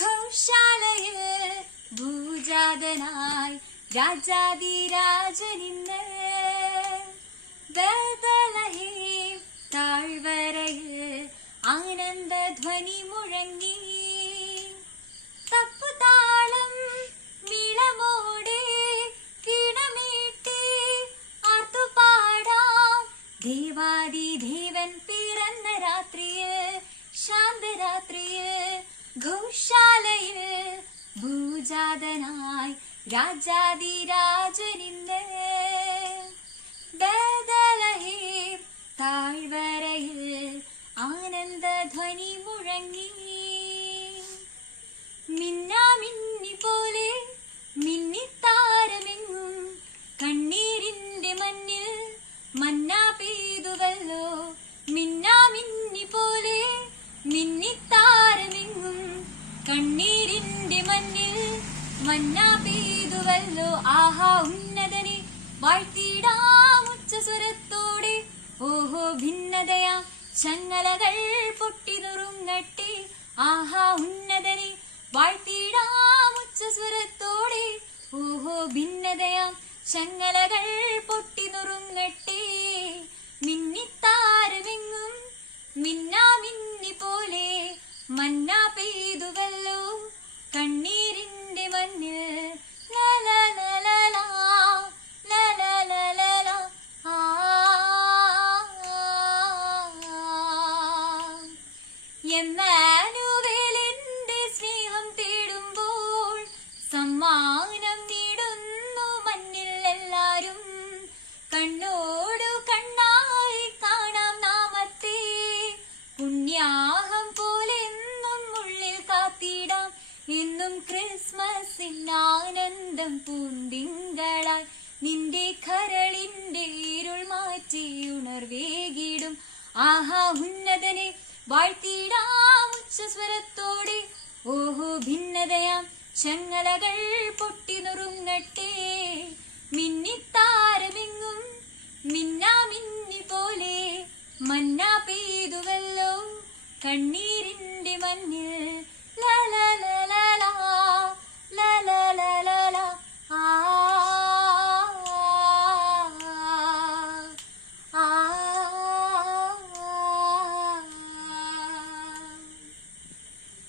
ഘോഷാലയിൽ ഭൂജാതനായി രാജാതിരാജനിന്ന് ബേത്ലഹേം താഴ്വരയിൽ ആനന്ദധ്വനി മുഴങ്ങി. തപ്പുതാളം മിളമോടെ കിടമീട്ടി ആർത്തുപാടാം. ദേവാദിദേവൻ പിറന്ന രാത്രിയിൽ ശാന്തരാത്രിയിൽ ഘോഷാലയിൽ ഭൂജാതനായി രാജാതിരാജനിന്ന് ബേത്ലഹേം താഴ്വരയിൽ ആനന്ദധ്വനി മുഴങ്ങി. മിന്നാമിന്നി പോലെ മിന്നിത്താരമെങ്ങും കണ്ണീരിന്റെ മഞ്ഞിൽ മന്നാ പെയ്തുവല്ലോ. മിന്നാമിന്നി പോലെ മിന്നിത്താരമെങ്ങും കണ്ണീരിന്റെ മഞ്ഞിൽ മന്നാ പെയ്തുവല്ലോ. ആഹാ ഉന്നതനെ വാഴ്ത്തിടാം ഉച്ചസ്വരത്തോടെ. ഓഹോ ഭിന്നതയാം ചങ്ങലകൾ പൊട്ടിനുറുങ്ങട്ടെ. ആഹാ ഉന്നതനെ വാഴ്ത്തിടാം ഉച്ചസ്വരത്തോടെ. ഓഹോ ഭിന്നതയാം ചങ്ങലകൾ പൊട്ടിനുറുങ്ങട്ടെ. മിന്നിത്താരമെങ്ങും മിന്നാമിന്നി പോലെ മന്നാ പെയ്തുവല്ലോ കണ്ണീരിന്റെ മഞ്ഞിൽ. എമ്മാനുവേലിന്റെ സ്നേഹം തേടുമ്പോൾ സമ്മാനം നേടുന്നു മഞ്ഞിൽ എല്ലാരും. കണ്ണോടു കണ്ണായി കാണാം നാമത്തെ. പുണ്യാഹം പോലെ എന്നും ഉള്ളിൽ കാത്തിടാം. എന്നും ക്രിസ്മസിനാനന്ദം പൂന്തിങ്കളായി നിന്റെ കരളിന്റെ ഇരുൾ മാറ്റി ഉണർവേകിടും. ആഹാ ഉന്നതനെ വാഴ്ത്തിടാം ഉച്ചസ്വരത്തോടെ. ഓഹോ ഭിന്നതയാം ചങ്ങലകൾ പൊട്ടിനുറുങ്ങട്ടെ. മിന്നിത്താരമെങ്ങും മിന്നാമിന്നി പോലെ മന്നാ പെയ്തുവല്ലോ കണ്ണീരിന്റെ മഞ്ഞിൽ. ലാ ലാ ലാ ലാ.